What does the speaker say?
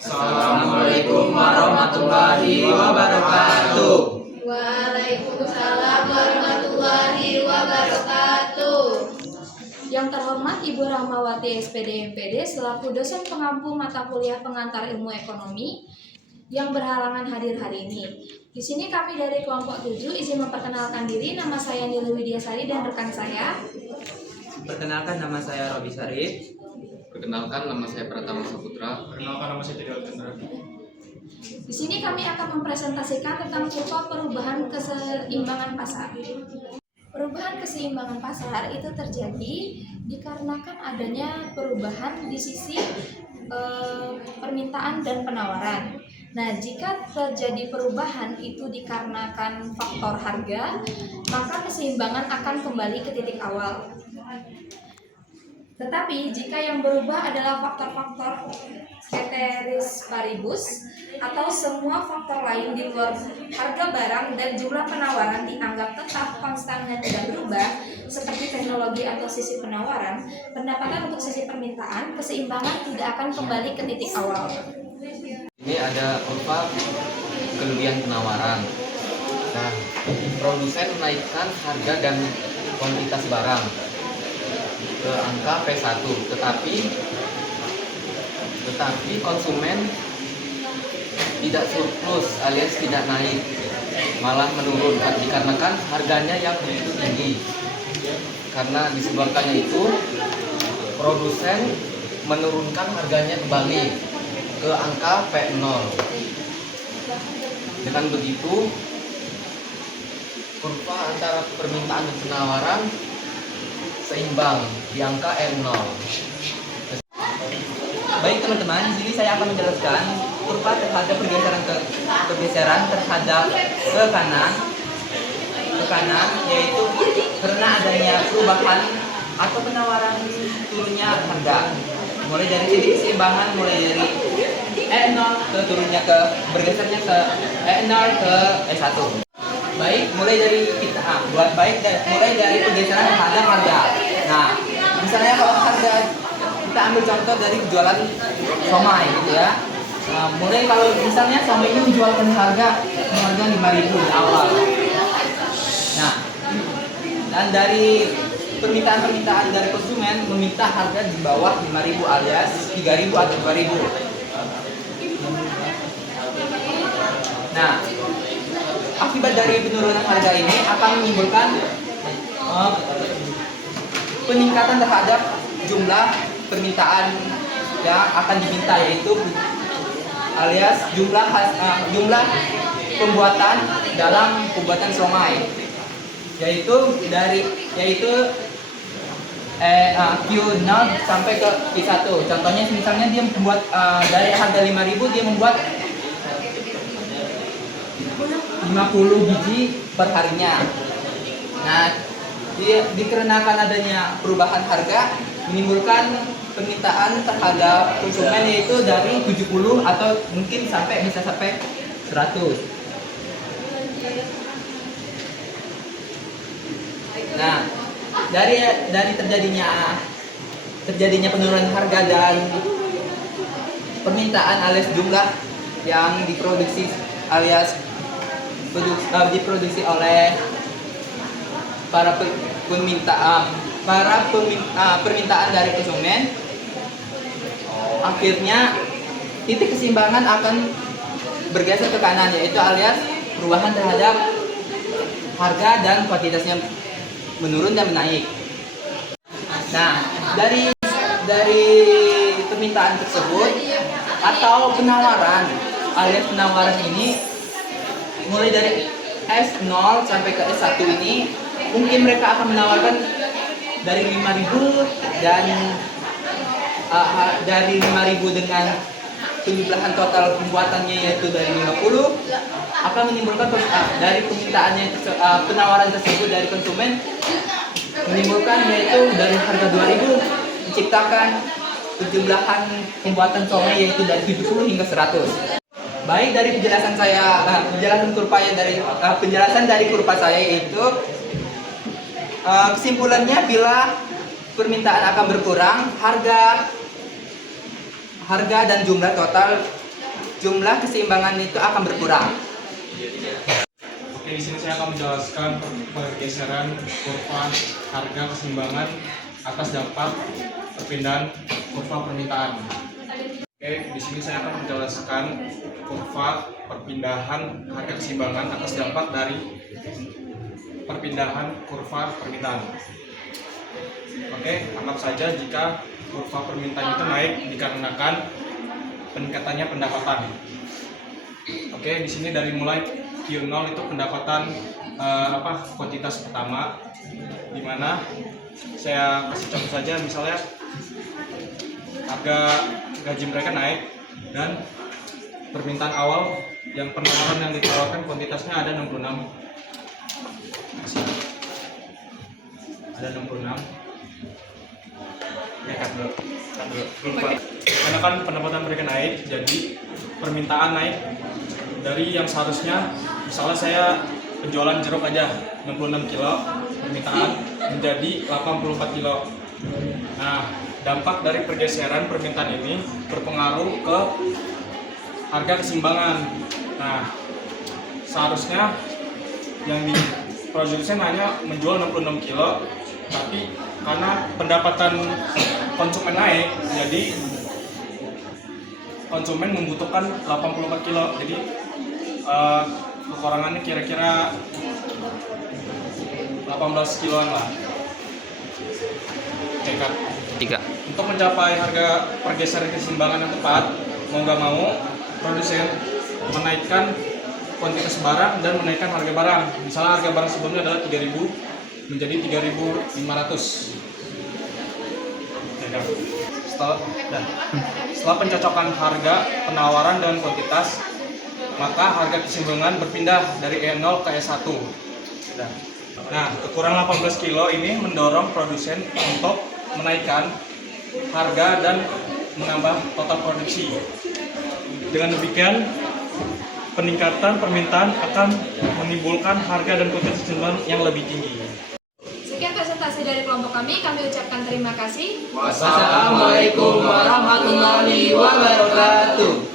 Assalamualaikum warahmatullahi wabarakatuh. Waalaikumsalam warahmatullahi wabarakatuh. Yang terhormat Ibu Rahmawati SPD MPD selaku dosen pengampu mata kuliah pengantar ilmu ekonomi yang berhalangan hadir hari ini. Di sini kami dari kelompok 7 izin memperkenalkan diri. Nama saya Nila Widiasari dan rekan saya. Perkenalkan, nama saya Robi Sarif. Perkenalkan, nama saya Pratama Saputra. Perkenalkan, nama saya Teddy Alexander. Di sini kami akan mempresentasikan tentang kurva perubahan keseimbangan pasar. Perubahan keseimbangan pasar itu terjadi dikarenakan adanya perubahan di sisi permintaan dan penawaran. Nah, jika terjadi perubahan itu dikarenakan faktor harga, maka keseimbangan akan kembali ke titik awal. Tetapi jika yang berubah adalah faktor-faktor ceteris paribus atau semua faktor lain di luar harga barang dan jumlah penawaran dianggap tetap konstan dan tidak berubah, seperti teknologi atau sisi penawaran, pendapatan untuk sisi permintaan, keseimbangan tidak akan kembali ke titik awal. Ini ada kurva kelebihan penawaran. Nah, produsen menaikkan harga dan kuantitas barang ke angka P1, tetapi konsumen tidak surplus alias tidak naik, malah menurun dikarenakan harganya yang begitu tinggi. Karena disebabkannya itu, produsen menurunkan harganya kembali ke angka P0. Dengan begitu, kurva antara permintaan dan penawaran seimbang di angka R0. Baik teman-teman, di sini saya akan menjelaskan kurva terhadap pergeseran terhadap ke kanan, yaitu karena adanya perubahan atau penawaran turunnya harga. Mulai dari titik keseimbangan, mulai dari E0 ke turunnya ke bergesernya ke E0 ke E1. Baik, mulai dari mulai dari pergeseran terhadap harga. Nah, misalnya kalau harga, kita ambil contoh dari jualan somai gitu ya. Nah, mulai kalau misalnya somai ini menjualkan harga 5.000 di awal. Nah, dan dari permintaan dari konsumen meminta harga di bawah 5.000 alias 3.000 atau 2.000. Nah, akibat dari penurunan harga ini akan menimbulkan peningkatan terhadap jumlah permintaan yang akan diminta, yaitu alias jumlah pembuatan dalam pembuatan somai, yaitu Q0 sampai ke Q1. Contohnya misalnya dia membuat dari harga 5.000 dia membuat 50 biji per harinya. Nah, dikarenakan adanya perubahan harga menimbulkan permintaan terhadap konsumen, yaitu dari 70 atau mungkin bisa sampai 100. Nah, dari terjadinya penurunan harga dan permintaan alias jumlah yang diproduksi alias diproduksi oleh permintaan dari konsumen, akhirnya titik keseimbangan akan bergeser ke kanan, yaitu alias perubahan terhadap harga dan kuantitasnya menurun dan menaik. Nah, dari permintaan tersebut atau penawaran alias penawaran ini mulai dari S0 sampai ke S1 ini mungkin mereka akan menawarkan dari 5.000 dan dari 5.000 dengan penjumlahan total pembuatannya yaitu dari 50 akan menimbulkan dari permintaannya penawaran tersebut dari konsumen menimbulkan yaitu dari harga 2.000 menciptakan penjumlahan pembuatan somai yaitu dari 70 hingga 100. Baik, dari penjelasan dari kurva saya itu kesimpulannya, bila permintaan akan berkurang, harga dan jumlah total jumlah keseimbangan itu akan berkurang. Oke, di sini saya akan menjelaskan pergeseran kurva harga keseimbangan atas dampak perpindahan kurva permintaan. Oke, di sini saya akan menjelaskan kurva perpindahan harga keseimbangan atas dampak dari perpindahan kurva permintaan. Oke, anggap saja jika kurva permintaan itu naik dikarenakan peningkatannya pendapatan. Oke, di sini dari mulai Q0 itu pendapatan kuantitas pertama, di mana saya kasih contoh saja, misalnya harga gaji mereka naik dan permintaan awal yang penawaran yang ditawarkan kuantitasnya ada 66. Ada 66. Ya kan bro, karena kan pendapatan mereka naik, jadi permintaan naik dari yang seharusnya, misalnya saya penjualan jeruk aja 66 kilo, permintaan menjadi 84 kilo. Nah, dampak dari pergeseran permintaan ini berpengaruh ke harga keseimbangan. Nah, seharusnya yang di produsen hanya menjual 66 kilo, tapi karena pendapatan konsumen naik, jadi konsumen membutuhkan 84 kilo. Jadi kekurangannya kira-kira 18 kiloan lah. Oke, Kak. 3. Untuk mencapai harga pergeseran keseimbangan yang tepat, mau nggak mau produsen menaikkan kuantitas barang dan menaikkan harga barang. Misalnya harga barang sebelumnya adalah 3.000 menjadi 3.500. Setelah pencocokan harga, penawaran dan kuantitas, maka harga keseimbangan berpindah dari E0 ke E1. Nah, kekurangan 18 kilo ini mendorong produsen untuk menaikkan harga dan menambah total produksi. Dengan demikian, peningkatan permintaan akan menimbulkan harga dan kuantitas keseimbangan yang lebih tinggi. Sekian presentasi dari kelompok kami ucapkan terima kasih. Wassalamualaikum warahmatullahi wabarakatuh.